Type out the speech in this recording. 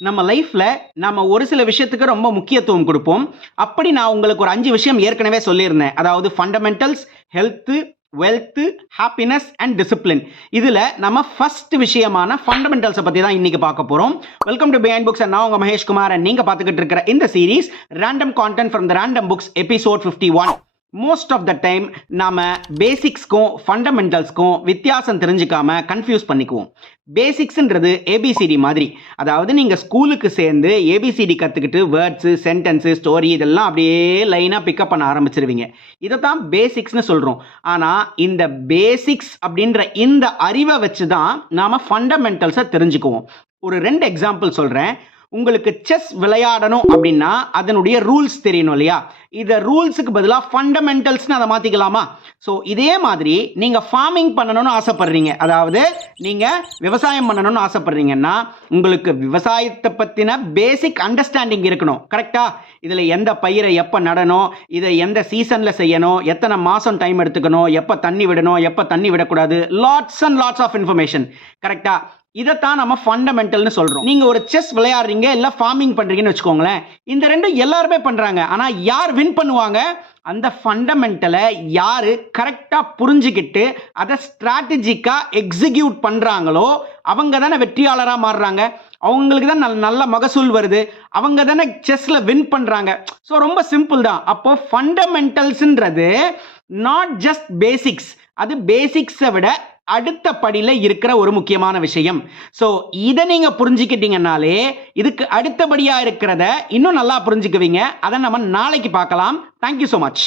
நம்ம லைஃப்ல நம்ம ஒரு சில விஷயத்துக்கு ரொம்ப முக்கியத்துவம் கொடுப்போம். அப்படி நான் உங்களுக்கு ஒரு 5 விஷயம் ஏற்கனவே சொல்லியிருந்தேன். அதாவது fundamentals, health, wealth, happiness and discipline. இதுல நம்ம ஃபர்ஸ்ட் விஷயமான ஃபண்டமெண்டல்ஸை பத்தி தான் இன்னைக்கு பார்க்க போறோம். Welcome to behind books. நான் உங்க மகேஷ் குமார். நீங்க பார்த்துக்கிட்டு இருக்கிற இந்த series random content from the random books episode 51. Most of the time நாம பேசிக்ஸ்க்கும் ஃபண்டமெண்டல்ஸ்க்கும் வித்தியாசம் தெரிஞ்சுக்காம கன்ஃபியூஸ் பண்ணிக்குவோம். பேசிக்ஸ்ன்றது ஏபிசிடி மாதிரி. அதாவது நீங்கள் ஸ்கூலுக்கு சேர்ந்து ஏபிசிடி கற்றுக்கிட்டு வேர்ட்ஸு, சென்டென்ஸு, ஸ்டோரி இதெல்லாம் அப்படியே லைனாக பிக்கப் பண்ண ஆரம்பிச்சிருவீங்க. இதை தான் பேசிக்ஸ்னு சொல்கிறோம். ஆனால் இந்த பேசிக்ஸ் அப்படின்ற இந்த அறிவை வச்சு தான் நாம் ஃபண்டமெண்டல்ஸை தெரிஞ்சுக்குவோம். ஒரு 2 எக்ஸாம்பிள் சொல்கிறேன். உங்களுக்கு செஸ் விளையாடணும் அப்படின்னா அதனுடைய ரூல்ஸ் தெரியணும் இல்லையா? இதை ரூல்ஸுக்கு பதிலாக ஃபண்டமெண்டல்ஸ்னு அதை மாற்றிக்கலாமா? ஸோ இதே மாதிரி நீங்கள் ஃபார்மிங் பண்ணணும்னு ஆசைப்படுறீங்க, அதாவது நீங்கள் விவசாயம் பண்ணணும்னு ஆசைப்படுறீங்கன்னா உங்களுக்கு விவசாயத்தை பற்றின பேசிக் அண்டர்ஸ்டாண்டிங் இருக்கணும். கரெக்டா? இதில் எந்த பயிரை எப்போ நடணும், இதை எந்த சீசனில் செய்யணும், எத்தனை மாதம் டைம் எடுத்துக்கணும், எப்போ தண்ணி விடணும், எப்போ தண்ணி விடக்கூடாது, lots and lots of information. கரெக்டா? இதைத்தான் நம்ம ஃபண்டமெண்டல்னு சொல்றோம். நீங்க ஒரு செஸ் விளையாடுறீங்க இல்ல ஃபார்மிங் பண்றீங்கன்னு வச்சுக்கோங்களேன். இந்த ரெண்டும் எல்லாருமே பண்றாங்க. ஆனா யார் வின் பண்ணுவாங்க? அந்த ஃபண்டமெண்டலை யாரு கரெக்டா புரிஞ்சுக்கிட்டு அதை ஸ்ட்ராட்டஜிக்கா எக்ஸிக்யூட் பண்றாங்களோ அவங்க தானே வெற்றியாளராக மாறுறாங்க. அவங்களுக்கு தான் நல்ல மகசூல் வருது. அவங்க தானே செஸ்ல வின் பண்றாங்க. ஸோ ரொம்ப சிம்பிள் தான். அப்போ ஃபண்டமெண்டல்ஸ்ன்றது நாட் ஜஸ்ட் பேசிக்ஸ், அது பேசிக்ஸை விட அடுத்த படியில இருக்கிற ஒரு முக்கியமான விஷயம். சோ இதை நீங்க புரிஞ்சுக்கிட்டீங்கன்னாலே இதுக்கு அடுத்தபடியா இருக்கிறத இன்னும் நல்லா புரிஞ்சுக்குவீங்க. அதை நம்ம நாளைக்கு பார்க்கலாம். Thank you so much.